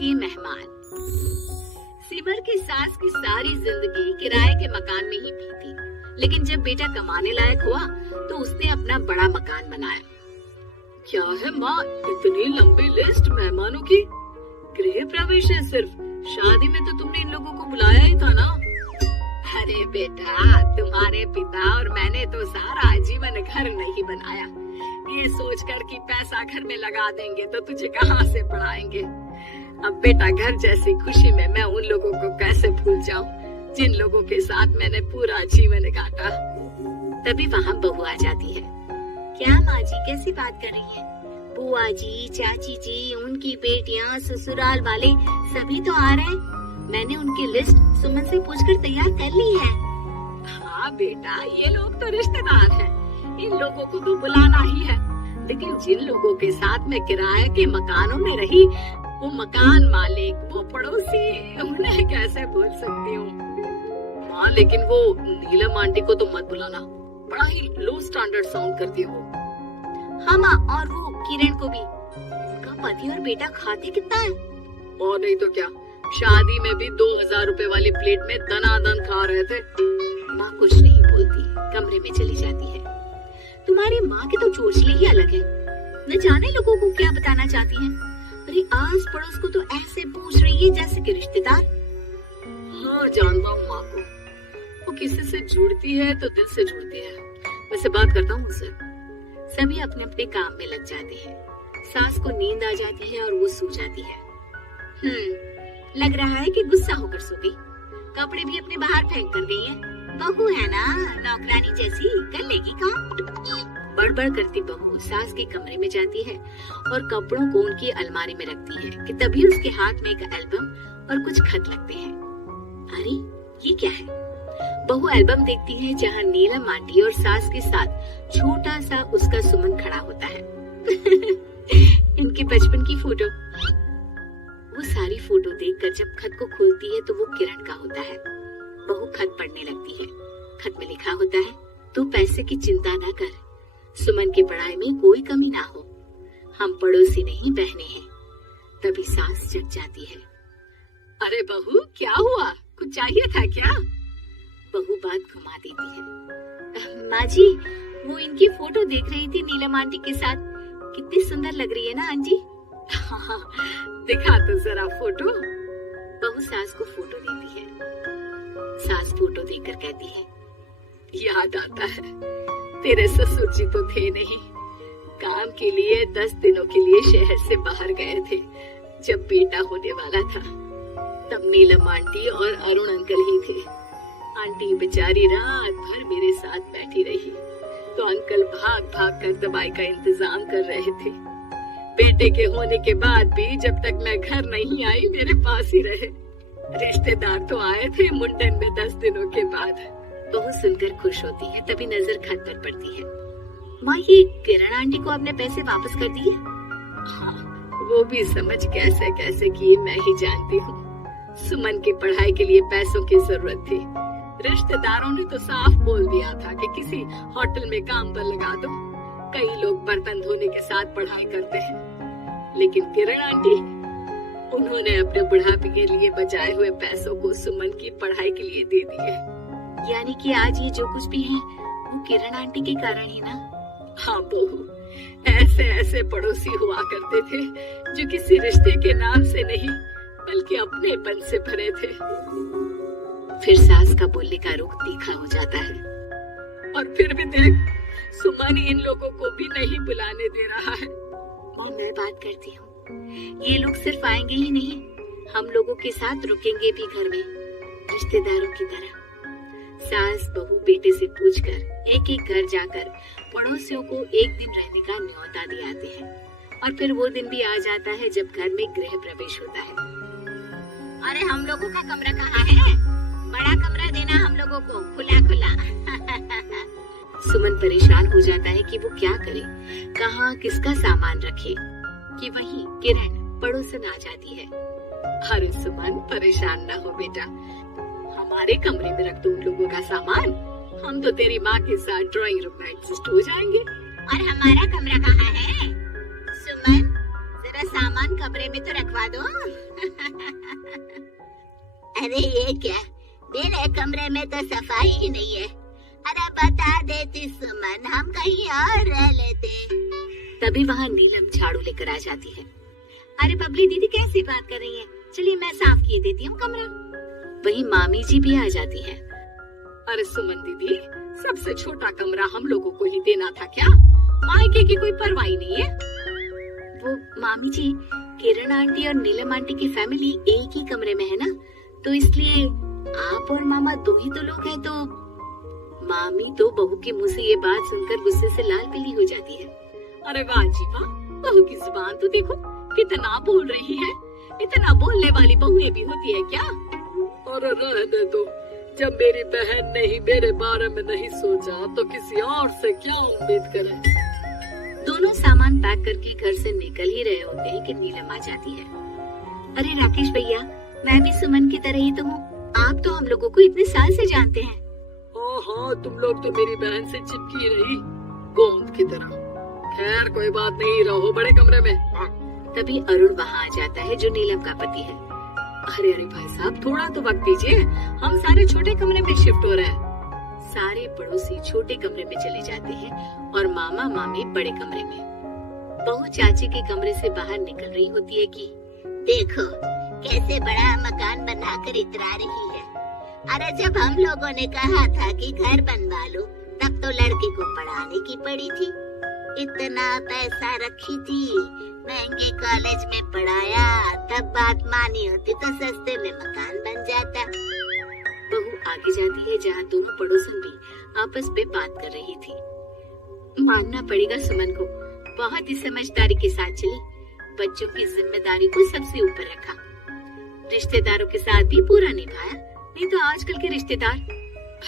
के मेहमान। सिमर की सास की सारी जिंदगी किराए के मकान में ही बीती, लेकिन जब बेटा कमाने लायक हुआ तो उसने अपना बड़ा मकान बनाया। क्या है माँ, इतनी लंबी लिस्ट मेहमानों की? गृह प्रवेश है सिर्फ, शादी में तो तुमने इन लोगों को बुलाया ही था ना। अरे बेटा, तुम्हारे पिता और मैंने तो सारा जीवन घर नहीं बनाया, ये सोचकर कि पैसा घर में लगा देंगे तो तुझे कहाँ से पढ़ाएंगे। अब बेटा, घर जैसी खुशी में मैं उन लोगों को कैसे भूल जाऊं जिन लोगों के साथ मैंने पूरा जीवन काटा। तभी वहाँ बहू आ जाती है। क्या माँ जी, कैसी बात कर रही है? बुआ जी, चाची जी, उनकी बेटियाँ, ससुराल वाले सभी तो आ रहे हैं। मैंने उनकी लिस्ट सुमन से पूछकर तैयार कर ली है। हाँ बेटा, ये लोग तो रिश्तेदार हैं, इन लोगों को तो बुलाना ही है, लेकिन जिन लोगों के साथ मैं किराए के मकानों में रही, वो मकान मालिक, वो पड़ोसी, उन्हें कैसे भूल सकती हूँ। हाँ, लेकिन वो नीलम आंटी को तो मत बुलाना, बड़ा ही लो स्टैंडर्ड साउंड करती है वो। हाँ माँ, और वो किरण को भी। उनका पति और बेटा खाते कितना है? और नहीं तो क्या, शादी में भी 2000 रुपए वाली प्लेट में दनादन खा रहे थे। माँ कुछ नहीं बोलती, कमरे में चली जाती है। तुम्हारी माँ के तो चोचले ही अलग है, न जाने लोगों को क्या बताना चाहती है। अरे आस पड़ोस को तो ऐसे पूछ रही है जैसे कि रिश्तेदार। हाँ, जानता हूँ माँ को, वो किसी से जुड़ती है तो दिल से जुड़ती है। वैसे बात करता हूँ उससे। सभी अपने अपने काम में लग जाते हैं। सास को नींद आ जाती है और वो सो जाती है। लग रहा है कि गुस्सा होकर सो गई। कपड़े भी अपने बाहर फेंक कर गई है। बहू है ना, नौकरानी जैसी, कर लेगी काम। बड़बड़ करती बहू सास के कमरे में जाती है और कपड़ों को उनकी अलमारी में रखती है कि तभी उसके हाथ में एक एल्बम और कुछ खत लगते हैं। अरे ये क्या है? बहू एल्बम देखती है जहाँ नीलम आंटी और सास के साथ छोटा सा उसका सुमन खड़ा होता है। इनके बचपन की फोटो। वो सारी फोटो देखकर जब खत को खोलती है तो वो किरण का होता है। बहू खत पढ़ने लगती है। खत में लिखा होता है, तू पैसे की चिंता न कर, सुमन की पढ़ाई में कोई कमी ना हो, हम पड़ोसी नहीं बहने हैं। तभी सास जग जाती है। अरे बहू, क्या हुआ? कुछ चाहिए था क्या? बहू बात घुमा देती है। माँ जी, वो इनकी फोटो देख रही थी नीलम आंटी के साथ। कितनी सुंदर लग रही है ना आंटी? दिखा तो जरा फोटो। बहू सास को फोटो देती है। सास फोटो देखकर कहती है, याद आता है, तेरे ससुर जी तो थे नहीं, काम के लिए 10 दिनों के लिए शहर से बाहर गए थे। जब बेटा होने वाला था तब नीलम आंटी और अरुण अंकल ही थे। आंटी बेचारी रात भर मेरे साथ बैठी रही तो अंकल भाग भाग कर दवाई का इंतजाम कर रहे थे। बेटे के होने के बाद भी जब तक मैं घर नहीं आई मेरे पास ही रहे। रिश्तेदार तो आए थे मुंडन में 10 दिनों के बाद। बहू सुनकर खुश होती है। तभी नजर खत पर पड़ती है। माँ, ये किरण आंटी को अपने पैसे वापस कर दिए? हाँ, वो भी समझ कैसे कैसे किए मैं ही जानती हूँ। सुमन की पढ़ाई के लिए पैसों की जरूरत थी। रिश्तेदारों ने तो साफ बोल दिया था कि किसी होटल में काम पर लगा दो। कई लोग बर्तन धोने के साथ पढ़ाई करते हैं, लेकिन किरण आंटी, उन्होंने अपने बुढ़ापे के लिए बचाए हुए पैसों को सुमन की पढ़ाई के लिए दे दिए। यानी कि आज ये जो कुछ भी है वो किरण आंटी के कारण ही ना? हाँ बहू, ऐसे ऐसे पड़ोसी हुआ करते थे जो किसी रिश्ते के नाम से नहीं बल्कि अपनेपन से भरे थे। फिर सास का बोलने का रुख तीखा हो जाता है। और फिर भी देख, सुमन इन लोगों को भी नहीं बुलाने दे रहा है। और मैं बात करती हूँ, ये लोग सिर्फ आएंगे ही नहीं, हम लोगों के साथ रुकेंगे भी घर में, रिश्तेदारों की तरह। सास बहू बेटे से पूछकर एक एक घर जाकर पड़ोसियों को एक दिन रहने का न्योता दिलाते हैं। और फिर वो दिन भी आ जाता है जब घर में गृह प्रवेश होता है। अरे हम लोगों का कमरा कहाँ है? बड़ा कमरा देना हम लोगों को, खुला खुला। सुमन परेशान हो जाता है कि वो क्या करे, कहाँ किसका सामान रखे, कि वहीं किरण पड़ोसन आ जाती है। अरे सुमन, परेशान ना हो बेटा, हमारे कमरे में रख दो उन लोगों का सामान, हम तो तेरी माँ के साथ ड्राइंग रूम में एडजस्ट हो जाएंगे। और हमारा कमरा कहाँ है? सुमन, जरा सामान कमरे में तो रखवा दो। अरे ये क्या, मेरे कमरे में तो सफाई ही नहीं है। अरे बता देती सुमन, हम कहीं और रह लेते। तभी वहाँ नीलम झाड़ू लेकर आ जाती है। अरे बबली दीदी कैसी बात कर रही है, चलिए मैं साफ किए देती हूँ कमरा। वहीं मामी जी भी आ जाती है। अरे सुमन दीदी, सबसे छोटा कमरा हम लोगों को ही देना था क्या? मायके की कोई परवाह नहीं है। वो मामी जी, किरण आंटी और नीलम आंटी की फैमिली एक ही कमरे में है ना, तो इसलिए आप और मामा दो ही तो लोग हैं। तो मामी तो बहू के मुंह से ये बात सुनकर गुस्से से लाल पीली हो जाती है। अरे वाह जी वाह, बहू की जुबान तो देखो कितना बोल रही है। इतना बोलने वाली बहुएं भी होती है क्या? अरे रहने दो, जब मेरी बहन ने ही मेरे बारे में नहीं सोचा तो किसी और से क्या उम्मीद करें। दोनों सामान पैक करके घर से निकल ही रहे होते हैं कि नीलम आ जाती है। अरे राकेश भैया, मैं भी सुमन की तरह ही तो हूँ। आप तो हम लोगों को इतने साल से जानते हैं। हाँ, तुम लोग तो मेरी बहन से चिपकी रही गोंद की तरह। खैर कोई बात नहीं, रहो बड़े कमरे में। तभी अरुण वहाँ आ जाता है, जो नीलम का पति है। अरे भाई साहब, थोड़ा तो वक्त दीजिए, हम सारे छोटे कमरे में शिफ्ट हो रहे हैं। सारे पड़ोसी छोटे कमरे में चले जाते हैं और मामा मामी बड़े कमरे में। बहू चाची के कमरे से बाहर निकल रही होती है कि देखो कैसे बड़ा मकान बनाकर इतरा रही है। अरे जब हम लोगों ने कहा था कि घर बनवा लो, तब तो लड़के को पढ़ाने की पड़ी थी। इतना पैसा रखी थी, महंगे कॉलेज में पढ़ाया, तब बात मानी होती तो सस्ते में मकान बन जाता। बहू आगे जाती है, जहाँ दोनों पड़ोसन भी आपस में बात कर रही थी। मानना पड़ेगा सुमन को, बहुत ही समझदारी के साथ चली। बच्चों की जिम्मेदारी को सबसे ऊपर रखा, रिश्तेदारों के साथ भी पूरा निभाया। नहीं तो आजकल के रिश्तेदार।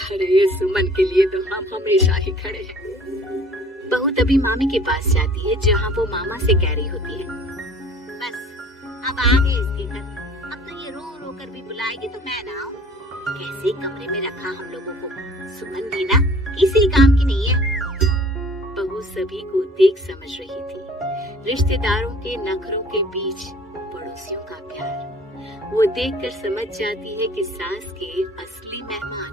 अरे सुमन के लिए तो हम हमेशा ही खड़े हैं। बहू तभी मामी के पास जाती है, जहाँ वो मामा से कह रही होती है, बस अब आ गए इसके घर। अब तो ये रो रो कर भी बुलाएगी तो मैं ना आऊं। कैसे कमरे में रखा हम लोगों को। सुमन भी ना किसी काम की नहीं है। बहू सभी को देख समझ रही थी। रिश्तेदारों के नखरों के बीच पड़ोसियों का प्यार। वो देखकर समझ जाती है कि सास के असली मेहमान